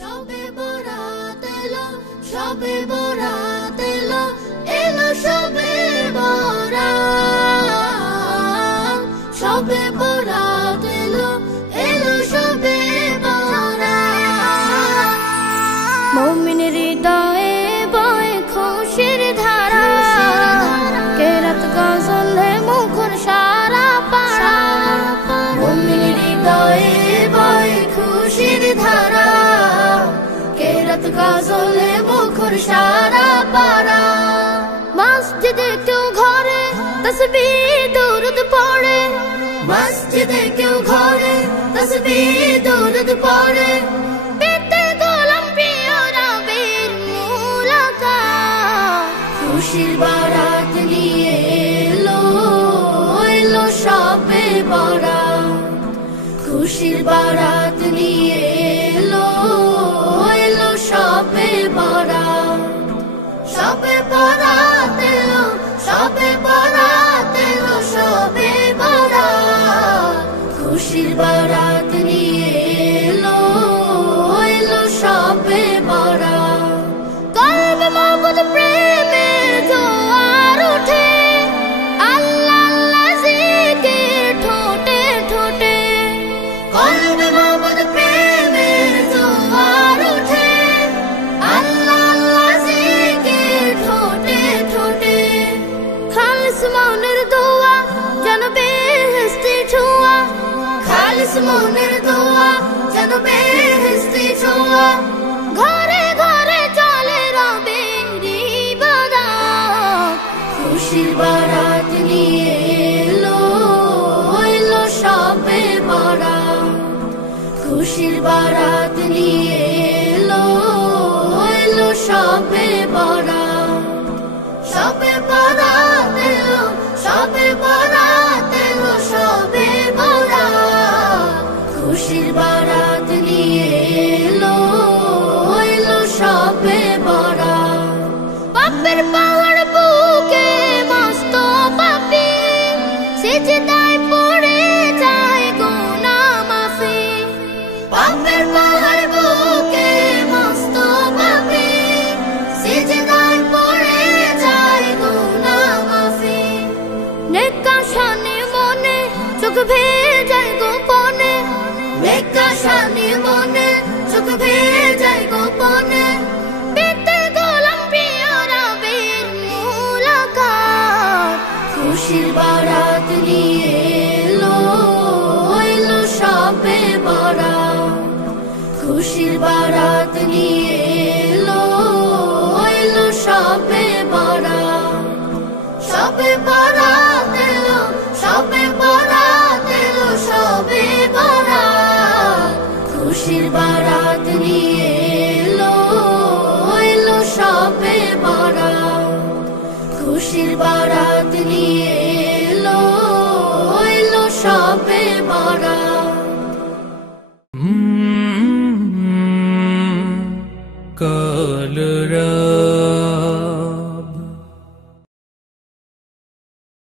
সবে বরাত এলো, সবে বরাত এলো, এলো সবে বরাত, সবে বরাত এলো, এলো সবে বরাত। মুমিনের হৃদয়ে বয় খুশির ধারা, কেরাত গজলে মুখর সারা পাড়া। মুমিনের হৃদয়ে বয় খুশির ধারা, কেরাত গজলে মুখর সারা পাড়া। মসজিদে কেউ ঘরে তসবিহ দুরুদ পড়ে, মসজিদে কেউ ঘরে তসবিহ দুরুদ পড়ে। পেতে গোলাম প্রিয় রবের মুলাকাত, খুশির বারাত নিয়ে এলো, এলো সবে বরাত। খুশির বারাত নিয়ে এলো, এলো সবে বরাত। সবে বরাত এলো, সবে বরাত এলো, সবে বরাত। খুশির বারাত নিয়ে এলো, এলো সবে বরাত। কলবে মহব্বত প্রেমের জোয়ার ওঠে, আল্লাহ আল্লাহ জিকির ঠোঁটে ঠোঁটে। কলবে মহব্বত প্রেমের জোয়ার ওঠে, আল্লাহ আল্লাহ জিকির ঠোঁটে ঠোঁটে। খালিস মনের দোয়া যেন বেহেশতি ছোঁয়া, খালিস মনের দোয়া যেন বেহেশতি ছোঁয়া। ঘরে ঘরে চলে রবের ইবাদত, খুশির বারাত নিয়ে এলো, এলো সবে বরাত। খুশির বারাত নিয়ে এলো, এলো সবে বরাত। সবে বরাত এলো, সবে বরাত এলো, সবে বরাত। খুশির বারাত নিয়ে এলো, এলো সবে বরাত। পাপের পাহাড় বুকে মস্ত পাপী, সিজদায় পড়ে যায় গুনাহ মাফি। পাপের পাহাড় বুকে মস্ত পাপী, সিজদায় পড়ে যায় গুনাহ মাফি। নেক আশানি মনে চোখ ভেজায় গোপনে, নেক আশানি মনে চোখ ভেজায় গোপনে। পেতে গোলাম প্রিয় রবের মুলাকাত, খুশির বারাত নিয়ে এলো, এলো সবে বরাত। খুশির বারাত নিয়ে এলো, এলো সবে বরাত। সবে বরাত এলো, সবে বরাত এলো, সবে বরাত। খুশির বারাত নিয়ে এলো, এলো সবে বরাত। খুশির বারাত